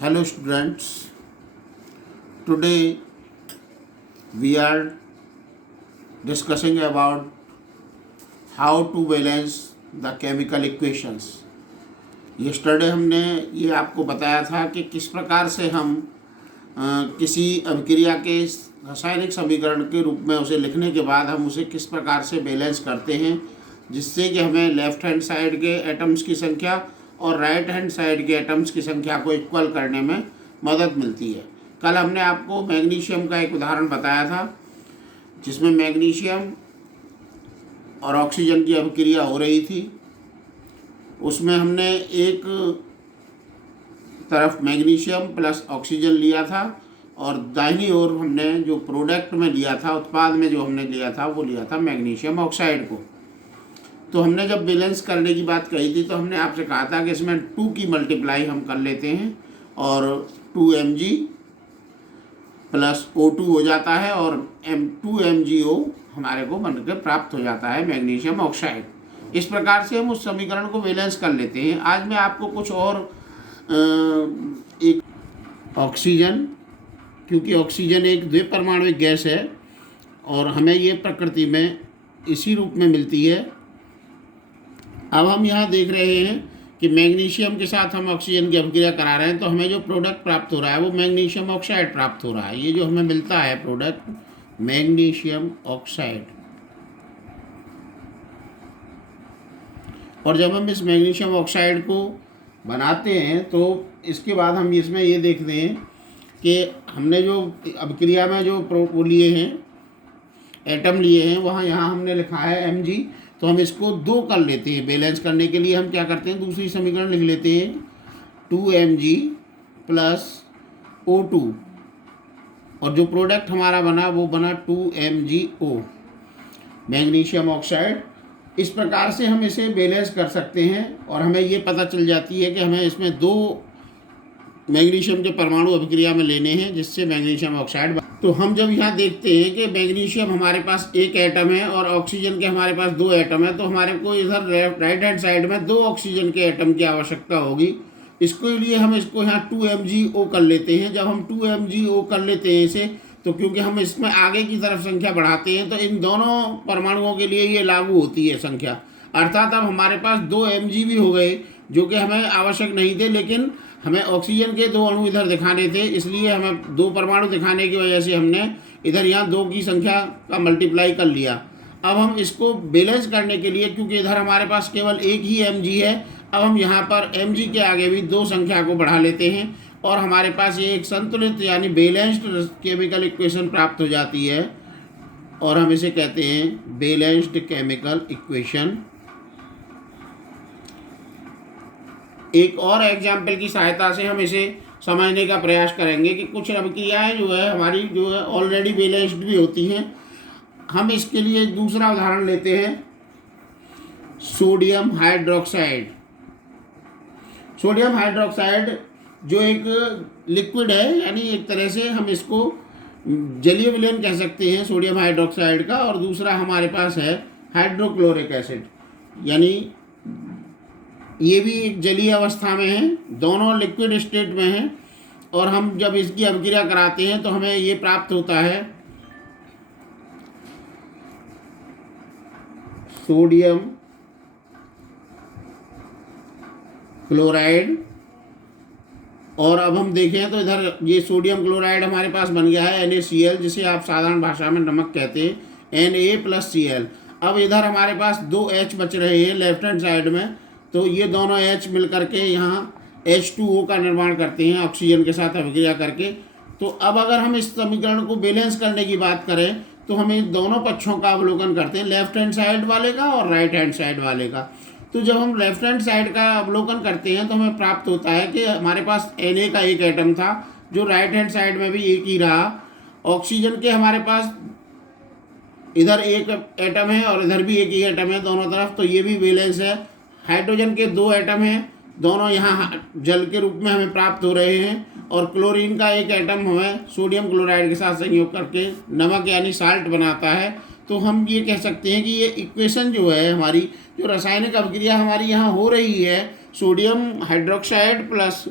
Hello students, today we are discussing about how to balance the chemical equations. yesterday हमने ये आपको बताया था कि किस प्रकार से हम किसी अभिक्रिया के रासायनिक समीकरण के रूप में उसे लिखने के बाद हम उसे किस प्रकार से बैलेंस करते हैं, जिससे कि हमें लेफ्ट हैंड साइड के एटम्स की संख्या और राइट हैंड साइड के एटम्स की संख्या को इक्वल करने में मदद मिलती है। कल हमने आपको मैग्नीशियम का एक उदाहरण बताया था जिसमें मैग्नीशियम और ऑक्सीजन की अभिक्रिया हो रही थी। उसमें हमने एक तरफ मैग्नीशियम प्लस ऑक्सीजन लिया था और दाहिनी ओर हमने जो प्रोडक्ट में लिया था, उत्पाद में जो हमने लिया था वो लिया था मैग्नीशियम ऑक्साइड को। तो हमने जब बैलेंस करने की बात कही थी तो हमने आपसे कहा था कि इसमें 2 की मल्टीप्लाई हम कर लेते हैं और 2Mg प्लस O2 हो जाता है और 2MgO हमारे को बनकर प्राप्त हो जाता है मैग्नीशियम ऑक्साइड। इस प्रकार से हम उस समीकरण को बैलेंस कर लेते हैं। आज मैं आपको कुछ और एक ऑक्सीजन, क्योंकि ऑक्सीजन एक द्विपरमाणुक गैस है और हमें ये प्रकृति में इसी रूप में मिलती है। अब हम यहाँ देख रहे हैं कि मैग्नीशियम के साथ हम ऑक्सीजन की अभिक्रिया करा रहे हैं तो हमें जो प्रोडक्ट प्राप्त हो रहा है वो मैग्नीशियम ऑक्साइड प्राप्त हो रहा है। ये जो हमें मिलता है प्रोडक्ट मैग्नीशियम ऑक्साइड, और जब हम इस मैग्नीशियम ऑक्साइड को बनाते हैं तो इसके बाद हम इसमें ये देखते हैं कि हमने जो अभिक्रिया में जो वो लिए हैं, एटम लिए हैं, वहाँ यहाँ हमने लिखा है Mg, तो हम इसको 2 कर लेते हैं। बैलेंस करने के लिए हम क्या करते हैं, दूसरी समीकरण लिख लेते हैं 2Mg प्लस O2 और जो प्रोडक्ट हमारा बना वो बना 2MgO मैग्नीशियम ऑक्साइड। इस प्रकार से हम इसे बैलेंस कर सकते हैं और हमें ये पता चल जाती है कि हमें इसमें 2 मैग्नीशियम के परमाणु अभिक्रिया में लेने हैं जिससे मैग्नीशियम ऑक्साइड। तो हम जब यहाँ देखते हैं कि मैग्नीशियम हमारे पास एक एटम है और ऑक्सीजन के हमारे पास 2 एटम है, तो हमारे को इधर राइट हैंड साइड में 2 ऑक्सीजन के एटम की आवश्यकता होगी। इसके लिए हम इसको यहाँ 2MgO कर लेते हैं। जब हम 2MgO कर लेते हैं इसे, तो क्योंकि हम इसमें आगे की तरफ संख्या बढ़ाते हैं तो इन दोनों परमाणुओं के लिए ये लागू होती है संख्या, अर्थात अब हमारे पास 2 Mg भी हो गए जो कि हमें आवश्यक नहीं थे, लेकिन हमें ऑक्सीजन के 2 अणु इधर दिखाने थे, इसलिए हमें 2 परमाणु दिखाने की वजह से हमने इधर यहाँ 2 की संख्या का मल्टीप्लाई कर लिया। अब हम इसको बैलेंस करने के लिए, क्योंकि इधर हमारे पास केवल एक ही Mg है, अब हम यहाँ पर Mg के आगे भी 2 संख्या को बढ़ा लेते हैं और हमारे पास ये एक संतुलित यानी बैलेंस्ड केमिकल इक्वेशन प्राप्त हो जाती है और हम इसे कहते हैं बैलेंस्ड केमिकल इक्वेशन। एक और एग्जाम्पल की सहायता से हम इसे समझने का प्रयास करेंगे कि कुछ अभिक्रियाएं जो है हमारी जो है ऑलरेडी बैलेंस्ड भी होती हैं। हम इसके लिए दूसरा उदाहरण लेते हैं सोडियम हाइड्रोक्साइड। सोडियम हाइड्रोक्साइड जो एक लिक्विड है, यानी एक तरह से हम इसको जलीय विलयन कह सकते हैं सोडियम हाइड्रोक्साइड का, और दूसरा हमारे पास है हाइड्रोक्लोरिक एसिड, यानी ये भी एक जलीय अवस्था में है, दोनों लिक्विड स्टेट में हैं। और हम जब इसकी अभिक्रिया कराते हैं तो हमें ये प्राप्त होता है सोडियम क्लोराइड। और अब हम देखें तो इधर ये सोडियम क्लोराइड हमारे पास बन गया है NaCl, जिसे आप साधारण भाषा में नमक कहते हैं, Na+Cl। अब इधर हमारे पास 2 H बच रहे हैं लेफ्ट हैंड साइड में, तो ये दोनों H मिल करके यहाँ H2O का निर्माण करते हैं ऑक्सीजन के साथ अभिक्रिया करके। तो अब अगर हम इस समीकरण को बैलेंस करने की बात करें तो हम इन दोनों पक्षों का अवलोकन करते हैं, लेफ्ट हैंड साइड वाले का और राइट हैंड साइड वाले का। तो जब हम लेफ्ट हैंड साइड का अवलोकन करते हैं तो हमें प्राप्त होता है कि हमारे पास Na का एक एटम था जो राइट हैंड साइड में भी एक ही रहा। ऑक्सीजन के हमारे पास इधर एक एटम है और इधर भी एक ही एटम है दोनों तरफ, तो ये भी बैलेंस है। हाइड्रोजन के 2 एटम हैं, दोनों यहाँ जल के रूप में हमें प्राप्त हो रहे हैं, और क्लोरीन का एक एटम हमें सोडियम क्लोराइड के साथ संयोग करके नमक यानी साल्ट बनाता है। तो हम ये कह सकते हैं कि ये इक्वेशन जो है हमारी, जो रासायनिक अभिक्रिया हमारी यहाँ हो रही है, sodium hydroxide plus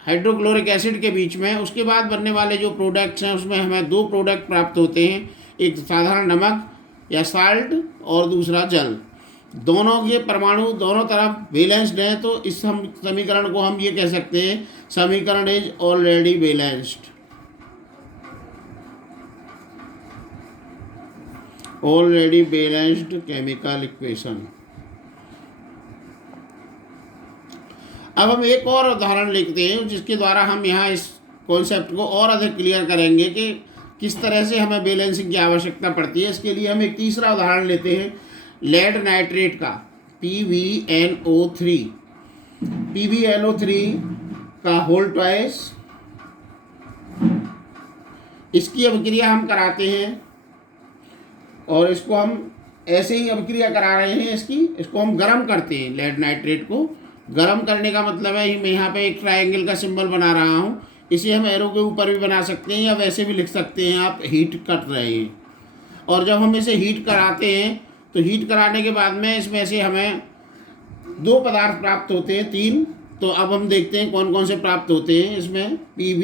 hydrochloric acid के बीच में, उसके बाद बनने वाले जो प्रोडक्ट्स हैं उसमें हमें दो प्रोडक्ट प्राप्त होते हैं, एक साधारण नमक या साल्ट और दूसरा जल। दोनों के परमाणु दोनों तरफ बैलेंस्ड हैं, तो इस समीकरण को हम ये कह सकते हैं, समीकरण is already balanced. Already balanced chemical equation. अब हम एक और उदाहरण लिखते हैं जिसके द्वारा हम यहाँ इस कॉन्सेप्ट को और अधिक क्लियर करेंगे कि किस तरह से हमें बैलेंसिंग की आवश्यकता पड़ती है। इसके लिए हम एक तीसरा उदाहरण लेते हैं लेड नाइट्रेट का, PbNO3। PbNO3 का होल ट्वाइस, इसकी अभिक्रिया हम कराते हैं और इसको हम ऐसे ही अभिक्रिया करा रहे हैं इसको हम गर्म करते हैं। लेड नाइट्रेट को गर्म करने का मतलब है, मैं यहाँ पे एक ट्रायंगल का सिंबल बना रहा हूँ, इसे हम एरो के ऊपर भी बना सकते हैं या वैसे भी लिख सकते हैं, आप हीट कर रहे हैं। और जब हम इसे हीट कराते हैं तो हीट कराने के बाद में इसमें से हमें दो पदार्थ प्राप्त होते हैं, तीन। तो अब हम देखते हैं कौन कौन से प्राप्त होते हैं। इसमें Pb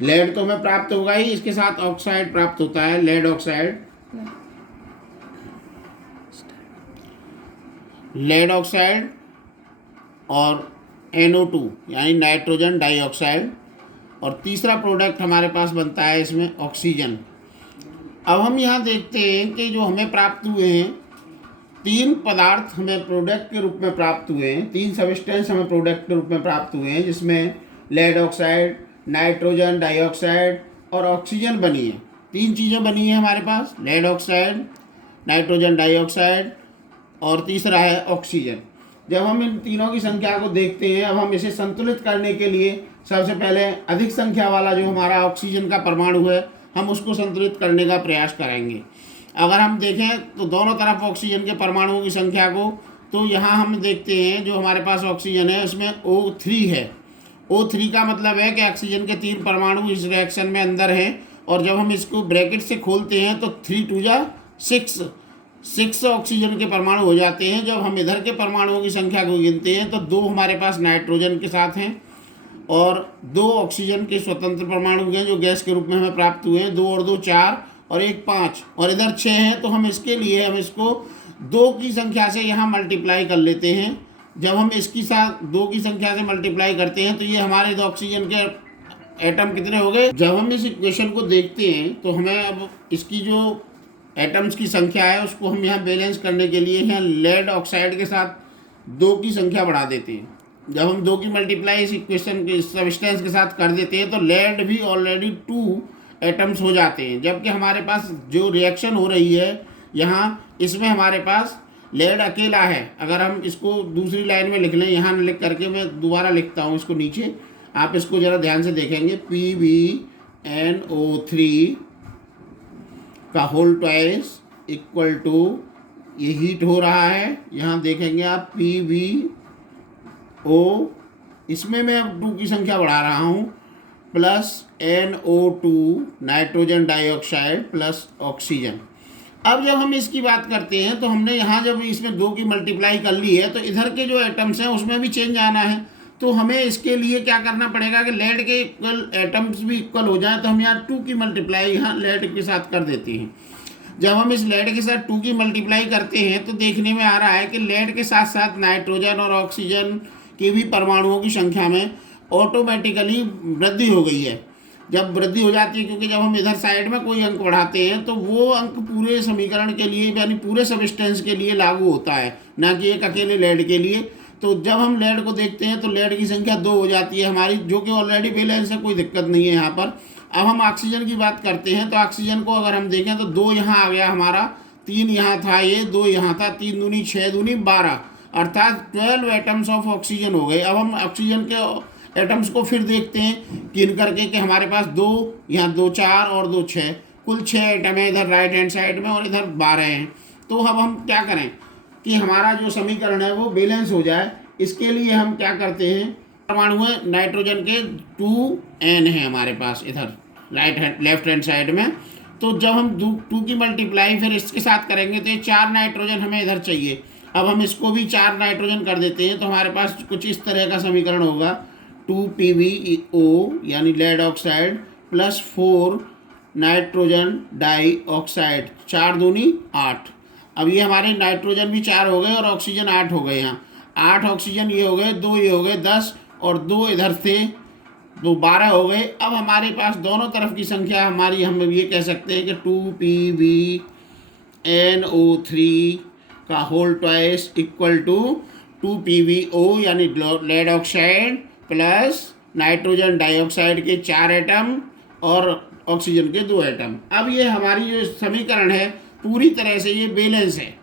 लेड तो हमें प्राप्त होगा ही, इसके साथ ऑक्साइड प्राप्त होता है, लेड ऑक्साइड, लेड ऑक्साइड और NO2 यानी नाइट्रोजन डाइऑक्साइड, और तीसरा प्रोडक्ट हमारे पास बनता है इसमें ऑक्सीजन। अब हम यहाँ देखते हैं कि जो हमें प्राप्त हुए हैं, तीन पदार्थ हमें प्रोडक्ट के रूप में प्राप्त हुए हैं, तीन सब्सटेंस हमें प्रोडक्ट के रूप में प्राप्त हुए हैं, जिसमें लेड ऑक्साइड, नाइट्रोजन डाइऑक्साइड और ऑक्सीजन बनी है। तीन चीज़ें बनी हैं हमारे पास, लेड ऑक्साइड, नाइट्रोजन डाइऑक्साइड और तीसरा है ऑक्सीजन। जब हम इन तीनों की संख्या को देखते हैं, अब हम इसे संतुलित करने के लिए सबसे पहले अधिक संख्या वाला जो हमारा ऑक्सीजन का परमाणु है, हम उसको संतुलित करने का प्रयास करेंगे। अगर हम देखें तो दोनों तरफ ऑक्सीजन के परमाणुओं की संख्या को, तो यहाँ हम देखते हैं जो हमारे पास ऑक्सीजन है उसमें O3 है। O3 का मतलब है कि ऑक्सीजन के तीन परमाणु इस रिएक्शन में अंदर हैं, और जब हम इसको ब्रैकेट से खोलते हैं तो 3 2 जा 6 ऑक्सीजन के परमाणु हो जाते हैं। जब हम इधर के परमाणुओं की संख्या को गिनते हैं तो 2 हमारे पास नाइट्रोजन के साथ हैं और 2 ऑक्सीजन के स्वतंत्र परमाणु हैं जो गैस के रूप में हमें प्राप्त हुए हैं, 2 और 2 4 और 1 5 और इधर 6 हैं। तो हम इसके लिए हम इसको 2 की संख्या से यहाँ मल्टीप्लाई कर लेते हैं। जब हम इसकी साथ 2 की संख्या से मल्टीप्लाई करते हैं तो ये हमारे 2 ऑक्सीजन के एटम कितने हो गए। जब हम इस इक्वेशन को देखते हैं तो हमें अब इसकी जो एटम्स की संख्या है उसको हम यहाँ बैलेंस करने के लिए यहाँ लेड ऑक्साइड के साथ 2 की संख्या बढ़ा देते हैं। जब हम 2 की मल्टीप्लाई इस इक्वेशन के सब्सटेंस के साथ कर देते हैं तो लेड भी ऑलरेडी 2 एटम्स हो जाते हैं, जबकि हमारे पास जो रिएक्शन हो रही है यहाँ इसमें हमारे पास लेड अकेला है। अगर हम इसको दूसरी लाइन में लिख लें, यहाँ लिख करके मैं दोबारा लिखता हूँ इसको नीचे, आप इसको ज़रा ध्यान से देखेंगे, PbNO3 का होल ट्वाइस इक्वल टू, ये हीट हो रहा है, यहाँ देखेंगे आप PbO, इसमें मैं अब 2 की संख्या बढ़ा रहा हूँ, plus NO2 nitrogen dioxide plus oxygen. अब जब हम इसकी बात करते हैं तो हमने यहाँ जब इसमें 2 की मल्टीप्लाई कर ली है तो इधर के जो एटम्स हैं उसमें भी चेंज आना है। तो हमें इसके लिए क्या करना पड़ेगा कि लेड के इक्वल एटम्स भी इक्वल हो जाए, तो हम यहाँ 2 की मल्टीप्लाई यहाँ लेड के साथ कर देते हैं। जब हम इस लेड के साथ 2 की मल्टीप्लाई करते हैं तो देखने में आ रहा है कि लेड के साथ साथ नाइट्रोजन और ऑक्सीजन के भी परमाणुओं की संख्या में ऑटोमेटिकली वृद्धि हो गई है। जब वृद्धि हो जाती है, क्योंकि जब हम इधर साइड में कोई अंक बढ़ाते हैं तो वो अंक पूरे समीकरण के लिए यानी पूरे सब्सटेंस के लिए लागू होता है, ना कि एक अकेले लेड के लिए। तो जब हम लेड को देखते हैं तो लेड की संख्या 2 हो जाती है हमारी, जो कि ऑलरेडी बैलेंस है, कोई दिक्कत नहीं है यहाँ पर। अब हम ऑक्सीजन की बात करते हैं तो ऑक्सीजन को अगर हम देखें तो 2 यहाँ आ गया हमारा, 3 यहाँ था, ये 2 यहाँ था, 3 दूनी 6 दूनी 12, अर्थात 12 एटम्स ऑफ ऑक्सीजन हो गए। अब हम ऑक्सीजन के एटम्स को फिर देखते हैं गिन करके कि हमारे पास 2 यहाँ 2 4 और 2 6, कुल 6 एटम है इधर राइट हैंड साइड में और इधर 12 हैं। तो अब हम क्या करें कि हमारा जो समीकरण है वो बैलेंस हो जाए, इसके लिए हम क्या करते हैं, परमाणु है नाइट्रोजन के 2N है हमारे पास इधर लेफ्ट हैंड साइड में। तो जब हम 2 की मल्टीप्लाई फिर इसके साथ करेंगे तो ये 4 नाइट्रोजन हमें इधर चाहिए। अब हम इसको भी 4 नाइट्रोजन कर देते हैं तो हमारे पास कुछ इस तरह का समीकरण होगा, 2PbO यानी lead oxide plus 4 nitrogen dioxide, 4 दूनी 8। अब ये हमारे नाइट्रोजन भी 4 हो गए और ऑक्सीजन 8 हो गए। यहाँ 8 ऑक्सीजन ये हो गए, 2 ये हो गए 10 और 2 इधर से, तो 12 हो गए। अब हमारे पास दोनों तरफ की संख्या हमारी, हम ये कह सकते हैं कि 2PbNO3 का whole twice equal to 2PbO यानी lead oxide plus nitrogen dioxide के 4 एटम और ऑक्सीजन के 2 एटम। अब ये हमारी जो समीकरण है पूरी तरह से ये बैलेंस है।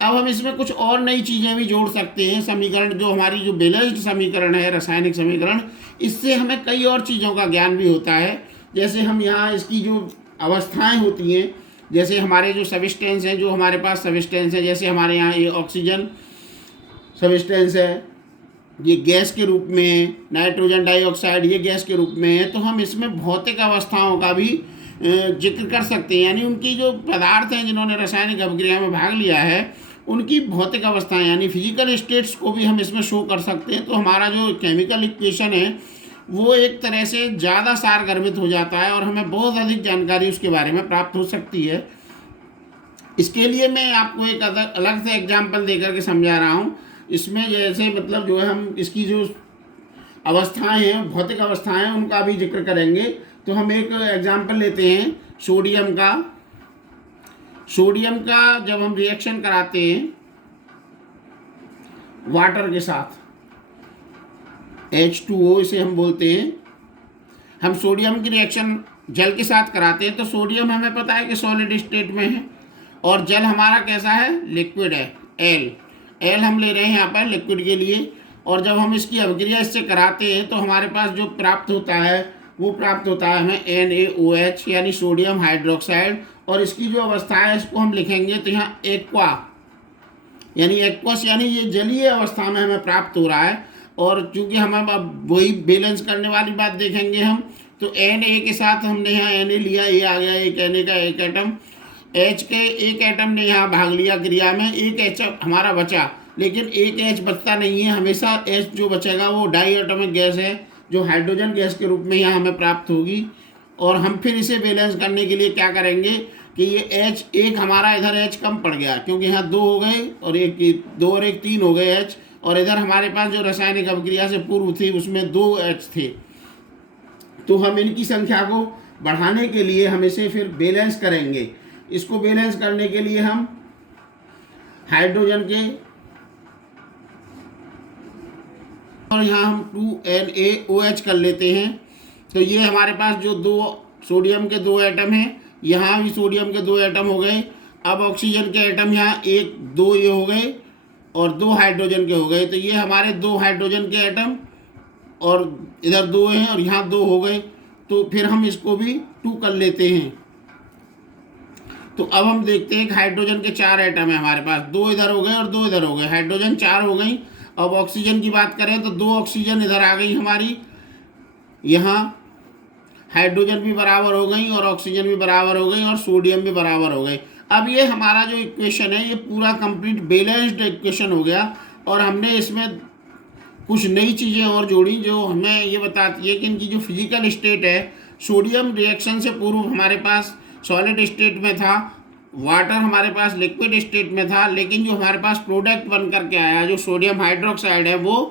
अब हम इसमें कुछ और नई चीज़ें भी जोड़ सकते हैं। समीकरण जो हमारी जो बैलेंस्ड समीकरण है, रासायनिक समीकरण, इससे हमें कई और चीज़ों का ज्ञान भी होता है। जैसे हम यहाँ इसकी जो अवस्थाएं होती हैं, जैसे हमारे जो सब्सटेंस हैं, जो हमारे पास सब्सटेंस है, जैसे हमारे यहाँ ये ऑक्सीजन सब्सटेंस है, ये गैस के रूप में है, नाइट्रोजन डाइऑक्साइड ये गैस के रूप में है, तो हम इसमें भौतिक अवस्थाओं का भी जिक्र कर सकते हैं। यानी उनकी जो पदार्थ हैं जिन्होंने रासायनिक अभिक्रिया में भाग लिया है, उनकी भौतिक अवस्थाएं यानी फिजिकल स्टेट्स को भी हम इसमें शो कर सकते हैं। तो हमारा जो केमिकल इक्वेशन है वो एक तरह से ज़्यादा सारगर्भित हो जाता है और हमें बहुत अधिक जानकारी उसके बारे में प्राप्त हो सकती है। इसके लिए मैं आपको एक अलग से एग्जाम्पल दे करके समझा रहा हूँ। इसमें जैसे मतलब जो है हम इसकी जो अवस्थाएं हैं, भौतिक अवस्थाएं, उनका भी जिक्र करेंगे। तो हम एक एग्जाम्पल लेते हैं सोडियम का। सोडियम का जब हम रिएक्शन कराते हैं वाटर के साथ, H2O इसे हम बोलते हैं, हम सोडियम की रिएक्शन जल के साथ कराते हैं तो सोडियम हमें पता है कि सॉलिड स्टेट में है और जल हमारा कैसा है, लिक्विड है, एल हम ले रहे हैं यहाँ पर लिक्विड के लिए। और जब हम इसकी अभिक्रिया इससे कराते हैं तो हमारे पास जो प्राप्त होता है वो प्राप्त होता है हमें NaOH यानी सोडियम हाइड्रोक्साइड। और इसकी जो अवस्था है इसको हम लिखेंगे तो यहाँ एक्वा यानी एक्वस यानी ये जलीय अवस्था में हमें प्राप्त हो रहा है। और चूँकि हम अब वही बैलेंस करने वाली बात देखेंगे हम, तो Na के साथ हमने यहाँ Na लिया, ये आ गया एक Na का एक एटम, H के एक एटम ने यहाँ भाग लिया क्रिया में, एक H हमारा बचा, लेकिन एक H बचता नहीं है, हमेशा H जो बचेगा वो डाई एटॉमिक गैस है जो हाइड्रोजन गैस के रूप में यहाँ हमें प्राप्त होगी। और हम फिर इसे बैलेंस करने के लिए क्या करेंगे कि ये H एक हमारा इधर H कम पड़ गया क्योंकि यहाँ 2 हो गए और एक 2 और एक 3 हो गए H, और इधर हमारे पास जो रासायनिक अभिक्रिया से पूर्व थी उसमें 2 H थे। तो हम इनकी संख्या को बढ़ाने के लिए हम इसे फिर बैलेंस करेंगे। इसको बैलेंस करने के लिए हम हाइड्रोजन के और यहाँ हम 2NaOH कर लेते हैं। तो ये हमारे पास जो 2 सोडियम के 2 एटम हैं, यहाँ भी सोडियम के 2 एटम हो गए। अब ऑक्सीजन के एटम यहाँ 1 2 ये हो गए और 2 हाइड्रोजन के हो गए। तो ये हमारे 2 हाइड्रोजन के एटम और इधर 2 हैं और यहाँ 2 हो गए। तो फिर हम इसको भी 2 कर लेते हैं। तो अब हम देखते हैं कि हाइड्रोजन के 4 एटम है हमारे पास, 2 इधर हो गए और 2 इधर हो गए, हाइड्रोजन 4 हो गई। अब ऑक्सीजन की बात करें तो 2 ऑक्सीजन इधर आ गई हमारी, यहाँ हाइड्रोजन भी बराबर हो गई और ऑक्सीजन भी बराबर हो गई और सोडियम भी बराबर हो गई। अब ये हमारा जो इक्वेशन है ये पूरा कंप्लीट बैलेंस्ड इक्वेशन हो गया। और हमने इसमें कुछ नई चीज़ें और जोड़ी जो हमें ये बताती है कि इनकी जो फिजिकल स्टेट है, सोडियम रिएक्शन से पूर्व हमारे पास सॉलिड स्टेट में था, वाटर हमारे पास लिक्विड स्टेट में था, लेकिन जो हमारे पास प्रोडक्ट बन करके आया जो सोडियम हाइड्रोक्साइड है वो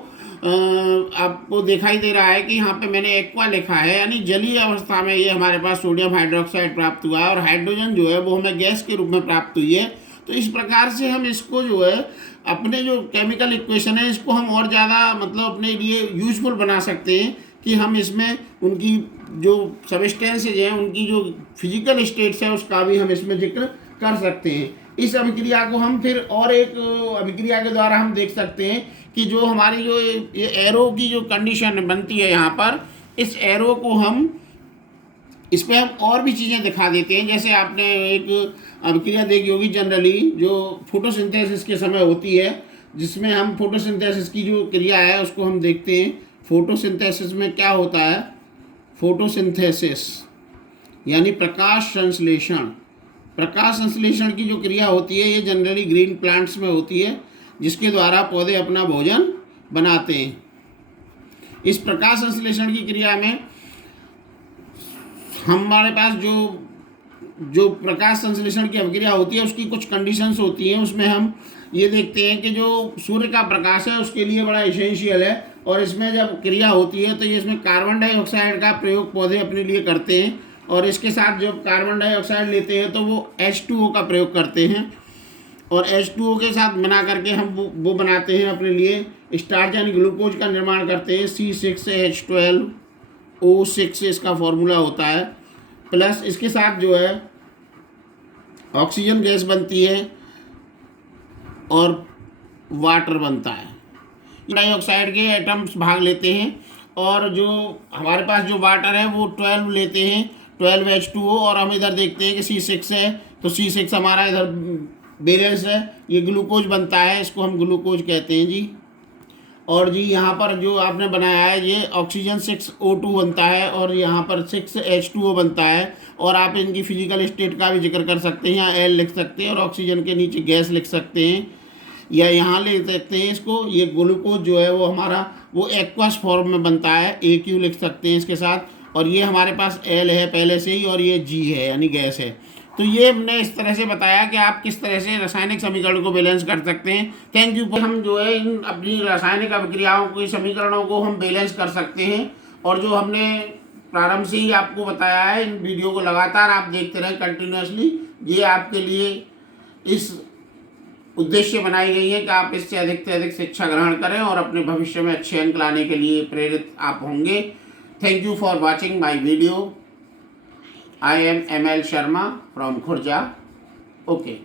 आपको दिखाई दे रहा है कि यहाँ पे मैंने एक्वा लिखा है, यानी जलीय अवस्था में ये हमारे पास सोडियम हाइड्रोक्साइड प्राप्त हुआ है और हाइड्रोजन जो है वो हमें गैस के रूप में प्राप्त हुई है। तो इस प्रकार से हम इसको जो है अपने जो केमिकल इक्वेशन है इसको हम और ज़्यादा मतलब अपने लिए यूजफुल बना सकते हैं कि हम इसमें उनकी जो सब्सटेंसेज हैं उनकी जो फिजिकल स्टेट्स है उसका भी हम इसमें जिक्र कर सकते हैं। इस अभिक्रिया को हम फिर और एक अभिक्रिया के द्वारा हम देख सकते हैं कि जो हमारी जो ये एरो की जो कंडीशन बनती है यहाँ पर, इस एरो को हम इस पर हम और भी चीज़ें दिखा देते हैं। जैसे आपने एक अभिक्रिया देखी होगी जनरली जो फोटोसिंथेसिस के समय होती है, जिसमें हम फोटोसिंथेसिस की जो क्रिया है उसको हम देखते हैं। फोटोसिंथेसिस में क्या होता है, फोटोसिंथेसिस यानी प्रकाश संश्लेषण। प्रकाश संश्लेषण की जो क्रिया होती है ये जनरली ग्रीन प्लांट्स में होती है, जिसके द्वारा पौधे अपना भोजन बनाते हैं। इस प्रकाश संश्लेषण की क्रिया में हमारे पास जो प्रकाश संश्लेषण की अभिक्रिया होती है उसकी कुछ कंडीशंस होती हैं। उसमें हम ये देखते हैं कि जो सूर्य का प्रकाश है उसके लिए बड़ा इसेंशियल है, और इसमें जब क्रिया होती है तो ये इसमें कार्बन डाइऑक्साइड का प्रयोग पौधे अपने लिए करते हैं, और इसके साथ जब कार्बन डाइऑक्साइड लेते हैं तो वो H2O का प्रयोग करते हैं, और H2O के साथ बना करके हम वो बनाते हैं अपने लिए स्टार्च यानी ग्लूकोज का निर्माण करते हैं। C6H12O6 इसका फॉर्मूला होता है, प्लस इसके साथ जो है ऑक्सीजन गैस बनती है और वाटर बनता है। डाइऑक्साइड के एटम्स भाग लेते हैं, और जो हमारे पास जो वाटर है वो 12 लेते हैं, 12H2O, और हम इधर देखते हैं कि C6 है, तो C6 हमारा इधर बैलेंस है, ये ग्लूकोज बनता है, इसको हम ग्लूकोज कहते हैं जी। और जी यहाँ पर जो आपने बनाया है ये ऑक्सीजन 6O2 बनता है, और यहाँ पर 6H2O बनता है, और आप इनकी फिजिकल स्टेट का भी जिक्र कर सकते हैं, यहाँ L लिख सकते हैं, और ऑक्सीजन के नीचे गैस लिख सकते हैं, या यहाँ ले सकते हैं इसको। ये ग्लूकोज जो है वो हमारा वो एक्वस फॉर्म में बनता है, AQ लिख सकते हैं इसके साथ, और ये हमारे पास L है पहले से ही, और ये G है यानी गैस है। तो ये हमने इस तरह से बताया कि आप किस तरह से रासायनिक समीकरण को बैलेंस कर सकते हैं। Thank you. हम जो है इन अपनी रासायनिक अभिक्रियाओं के समीकरणों को हम बैलेंस कर सकते हैं, और जो हमने प्रारंभ से ही आपको बताया है, इन वीडियो को लगातार आप देखते रहें कंटिन्यूसली। ये आपके लिए इस उद्देश्य बनाई गई है कि आप इससे अधिक शिक्षा ग्रहण करें और अपने भविष्य में अच्छे अंक लाने के लिए प्रेरित आप होंगे। Thank you for watching my video. I am ML Sharma from Khurja. Okay.